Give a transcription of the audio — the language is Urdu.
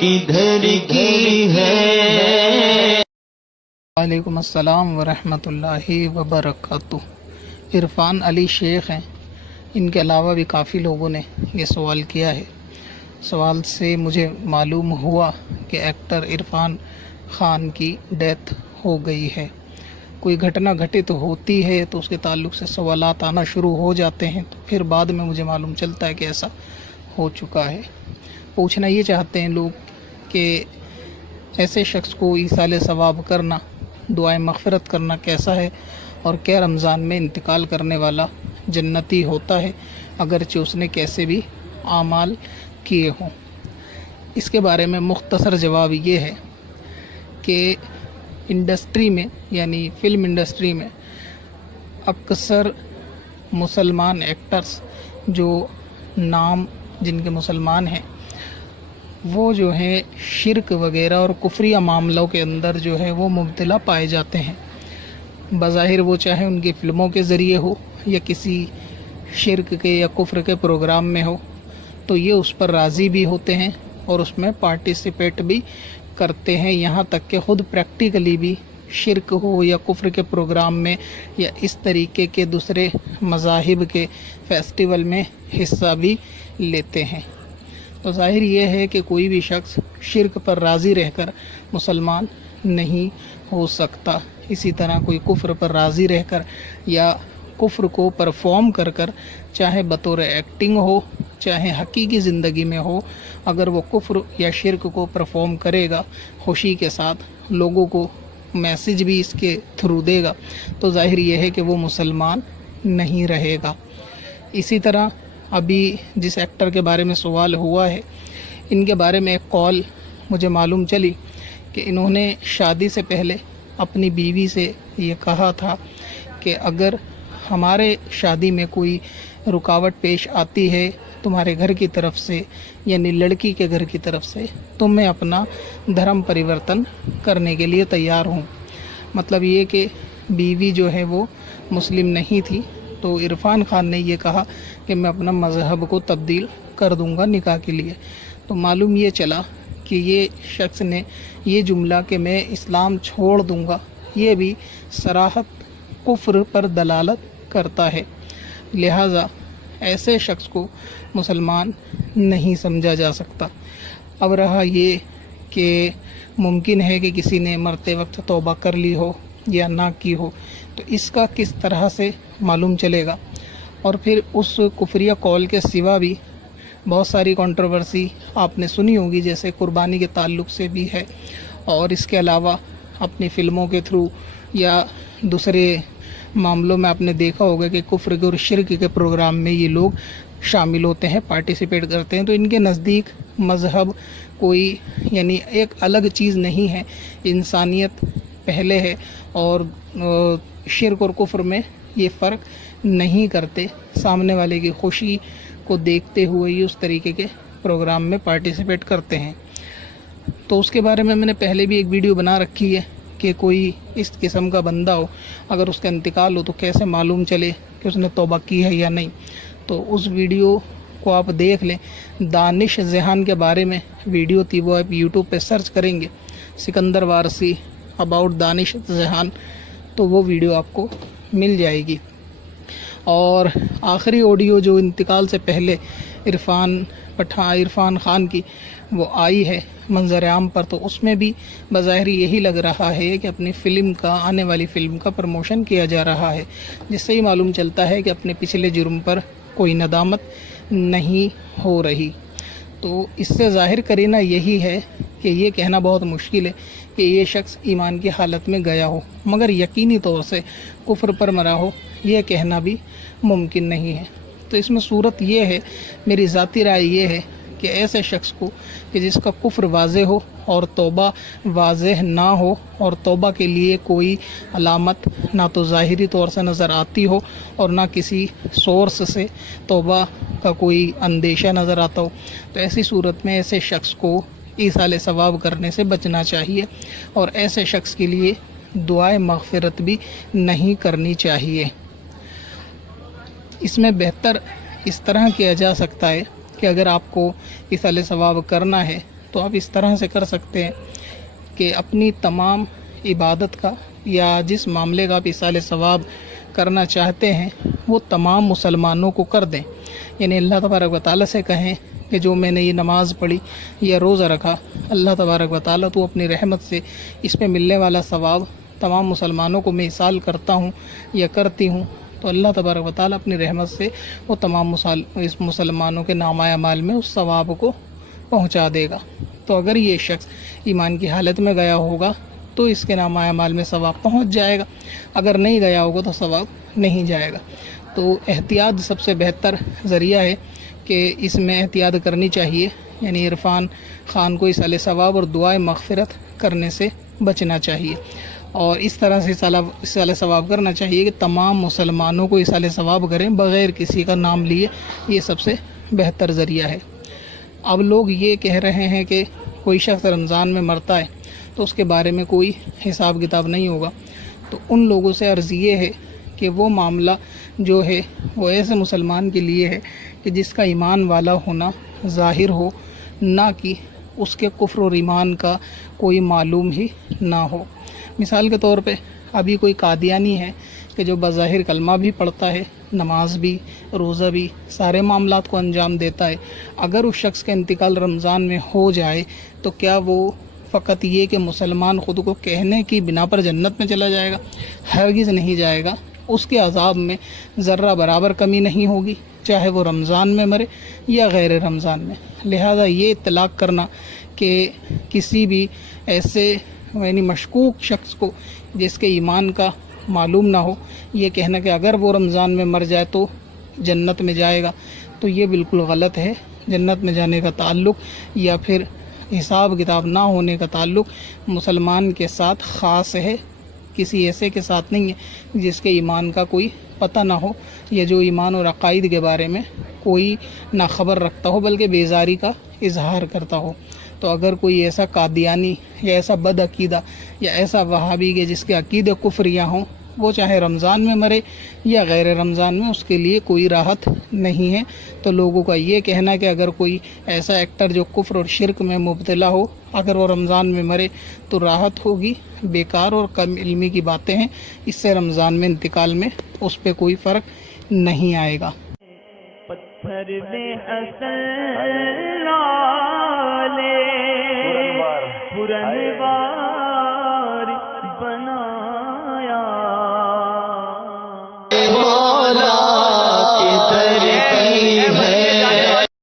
کدھر کی ہے؟ وعلیکم السلام ورحمۃ اللہ وبرکاتہ۔ عرفان علی شیخ ہیں، ان کے علاوہ بھی کافی لوگوں نے یہ سوال کیا ہے۔ سوال سے مجھے معلوم ہوا کہ ایکٹر عرفان خان کی ڈیتھ ہو گئی ہے۔ کوئی گھٹنا گھٹت ہوتی ہے تو اس کے تعلق سے سوالات آنا شروع ہو جاتے ہیں، تو پھر بعد میں مجھے معلوم چلتا ہے کہ ایسا ہو چکا ہے۔ پوچھنا یہ چاہتے ہیں لوگ کہ ایسے شخص کو ایصال ثواب کرنا، دعائیں مغفرت کرنا کیسا ہے، اور کیا رمضان میں انتقال کرنے والا جنتی ہوتا ہے اگرچہ اس نے کیسے بھی اعمال کیے ہوں۔ اس کے بارے میں مختصر جواب یہ ہے کہ انڈسٹری میں، یعنی فلم انڈسٹری میں، اکثر مسلمان ایکٹرز جو نام جن کے مسلمان ہیں، وہ جو ہے شرک وغیرہ اور کفریہ معاملوں کے اندر جو ہے وہ مبتلا پائے جاتے ہیں۔ بظاہر وہ چاہے ان کی فلموں کے ذریعے ہو یا کسی شرک کے یا کفر کے پروگرام میں ہو، تو یہ اس پر راضی بھی ہوتے ہیں اور اس میں پارٹیسپیٹ بھی کرتے ہیں، یہاں تک کہ خود پریکٹیکلی بھی شرک ہو یا کفر کے پروگرام میں یا اس طریقے کے دوسرے مذاہب کے فیسٹیول میں حصہ بھی لیتے ہیں۔ تو ظاہر یہ ہے کہ کوئی بھی شخص شرک پر راضی رہ کر مسلمان نہیں ہو سکتا۔ اسی طرح کوئی کفر پر راضی رہ کر یا کفر کو پرفارم کر کر، چاہے بطور ایکٹنگ ہو چاہے حقیقی زندگی میں ہو، اگر وہ کفر یا شرک کو پرفارم کرے گا خوشی کے ساتھ، لوگوں کو میسج بھی اس کے تھرو دے گا، تو ظاہر یہ ہے کہ وہ مسلمان نہیں رہے گا۔ اسی طرح ابھی جس ایکٹر کے بارے میں سوال ہوا ہے، ان کے بارے میں ایک قول مجھے معلوم چلی کہ انہوں نے شادی سے پہلے اپنی بیوی سے یہ کہا تھا کہ اگر ہمارے شادی میں کوئی رکاوٹ پیش آتی ہے تمہارے گھر کی طرف سے، یعنی لڑکی کے گھر کی طرف سے، تو میں اپنا دھرم پریورتن کرنے کے لیے تیار ہوں۔ مطلب یہ کہ بیوی جو ہے وہ مسلم نہیں تھی، تو عرفان خان نے یہ کہا کہ میں اپنا مذہب کو تبدیل کر دوں گا نکاح کے لیے۔ تو معلوم یہ چلا کہ یہ شخص نے یہ جملہ کہ میں اسلام چھوڑ دوں گا، یہ بھی صراحت کفر پر دلالت کرتا ہے، لہٰذا ایسے شخص کو مسلمان نہیں سمجھا جا سکتا۔ اب رہا یہ کہ ممکن ہے کہ کسی نے مرتے وقت توبہ کر لی ہو یا نہ کی ہو، تو اس کا کس طرح سے معلوم چلے گا؟ اور پھر اس کفریہ قول کے سوا بھی بہت ساری کنٹروورسی آپ نے سنی ہوگی، جیسے قربانی کے تعلق سے بھی ہے، اور اس کے علاوہ اپنی فلموں کے تھرو یا دوسرے معاملوں میں آپ نے دیکھا ہوگا کہ کفر کے اور شرک کے پروگرام میں یہ لوگ شامل ہوتے ہیں، پارٹیسپیٹ کرتے ہیں۔ تو ان کے نزدیک مذہب کوئی یعنی ایک الگ چیز نہیں ہے، انسانیت پہلے ہے، اور شرک اور کفر میں یہ فرق نہیں کرتے، سامنے والے کی خوشی کو دیکھتے ہوئے یہ اس طریقے کے پروگرام میں پارٹیسپیٹ کرتے ہیں۔ تو اس کے بارے میں نے پہلے بھی ایک ویڈیو بنا رکھی ہے کہ کوئی اس قسم کا بندہ ہو، اگر اس کا انتقال ہو تو کیسے معلوم چلے کہ اس نے توبہ کی ہے یا نہیں۔ تو اس ویڈیو کو آپ دیکھ لیں، دانش ذہان کے بارے میں ویڈیو تھی، وہ آپ یوٹیوب پہ سرچ کریں گے سکندر وارسی اباؤٹ دانش ذہان، تو وہ ویڈیو آپ کو مل جائے گی۔ اور آخری آڈیو جو انتقال سے پہلے عرفان خان کی وہ آئی ہے منظر عام پر، تو اس میں بھی بظاہر یہی لگ رہا ہے کہ اپنی فلم کا، آنے والی فلم کا پروموشن کیا جا رہا ہے، جس سے ہی معلوم چلتا ہے کہ اپنے پچھلے جرم پر کوئی ندامت نہیں ہو رہی۔ تو اس سے ظاہر کرینہ یہی ہے کہ یہ کہنا بہت مشکل ہے کہ یہ شخص ایمان کی حالت میں گیا ہو، مگر یقینی طور سے کفر پر مرا ہو، یہ کہنا بھی ممکن نہیں ہے۔ تو اس میں صورت یہ ہے، میری ذاتی رائے یہ ہے کہ ایسے شخص کو کہ جس کا کفر واضح ہو اور توبہ واضح نہ ہو، اور توبہ کے لیے کوئی علامت نہ تو ظاہری طور سے نظر آتی ہو اور نہ کسی سورس سے توبہ کا کوئی اندیشہ نظر آتا ہو، تو ایسی صورت میں ایسے شخص کو ایصال ثواب کرنے سے بچنا چاہیے، اور ایسے شخص کے لیے دعائے مغفرت بھی نہیں کرنی چاہیے۔ اس میں بہتر اس طرح کیا جا سکتا ہے کہ اگر آپ کو ایصال ثواب کرنا ہے تو آپ اس طرح سے کر سکتے ہیں کہ اپنی تمام عبادت کا یا جس معاملے کا آپ ایصال ثواب کرنا چاہتے ہیں وہ تمام مسلمانوں کو کر دیں. یعنی اللہ تبارک و تعالیٰ سے کہیں کہ جو میں نے یہ نماز پڑھی یا روزہ رکھا، اللہ تبارک و تعالیٰ تو اپنی رحمت سے اس پہ ملنے والا ثواب تمام مسلمانوں کو میں ایصال کرتا ہوں یا کرتی ہوں، تو اللہ تبارک و تعالیٰ اپنی رحمت سے وہ تمام اس مسلمانوں کے نامہ اعمال میں اس ثواب کو پہنچا دے گا. تو اگر یہ شخص ایمان کی حالت میں گیا ہوگا تو اس کے نامہ اعمال میں ثواب پہنچ جائے گا، اگر نہیں گیا ہوگا تو ثواب نہیں جائے گا. تو احتیاط سب سے بہتر ذریعہ ہے کہ اس میں احتیاط کرنی چاہیے. یعنی عرفان خان کو ایصال ثواب اور دعائے مغفرت کرنے سے بچنا چاہیے، اور اس طرح سے ایصال ثواب کرنا چاہیے کہ تمام مسلمانوں کو ایصال ثواب کریں بغیر کسی کا نام لیے. یہ سب سے بہتر ذریعہ ہے. اب لوگ یہ کہہ رہے ہیں کہ کوئی شخص رمضان میں مرتا ہے تو اس کے بارے میں کوئی حساب کتاب نہیں ہوگا. تو ان لوگوں سے عرض یہ ہے کہ وہ معاملہ جو ہے وہ ایسے مسلمان کے لیے ہے کہ جس کا ایمان والا ہونا ظاہر ہو، نہ کہ اس کے کفر اور ایمان کا کوئی معلوم ہی نہ ہو. مثال کے طور پہ ابھی کوئی قادیانی ہے کہ جو بظاہر کلمہ بھی پڑھتا ہے، نماز بھی، روزہ بھی، سارے معاملات کو انجام دیتا ہے. اگر اس شخص کا انتقال رمضان میں ہو جائے تو کیا وہ فقط یہ کہ مسلمان خود کو کہنے کی بنا پر جنت میں چلا جائے گا؟ ہرگز نہیں جائے گا. اس کے عذاب میں ذرہ برابر کمی نہیں ہوگی، چاہے وہ رمضان میں مرے یا غیر رمضان میں. لہذا یہ اطلاق کرنا کہ کسی بھی ایسے یعنی مشکوک شخص کو جس کے ایمان کا معلوم نہ ہو، یہ کہنا کہ اگر وہ رمضان میں مر جائے تو جنت میں جائے گا، تو یہ بالکل غلط ہے. جنت میں جانے کا تعلق یا پھر حساب کتاب نہ ہونے کا تعلق مسلمان کے ساتھ خاص ہے، کسی ایسے کے ساتھ نہیں ہے جس کے ایمان کا کوئی پتہ نہ ہو یا جو ایمان اور عقائد کے بارے میں کوئی نہ خبر رکھتا ہو بلکہ بیزاری کا اظہار کرتا ہو. تو اگر کوئی ایسا قادیانی یا ایسا بد عقیدہ یا ایسا وہابی کہ جس کے عقیدے کفریہ ہوں، وہ چاہے رمضان میں مرے یا غیر رمضان میں، اس کے لیے کوئی راحت نہیں ہے. تو لوگوں کا یہ کہنا کہ اگر کوئی ایسا ایکٹر جو کفر اور شرک میں مبتلا ہو اگر وہ رمضان میں مرے تو راحت ہوگی، بیکار اور کم علمی کی باتیں ہیں. اس سے رمضان میں انتقال میں اس پہ کوئی فرق نہیں آئے گا. پتھر میں حسن لالے پرنوار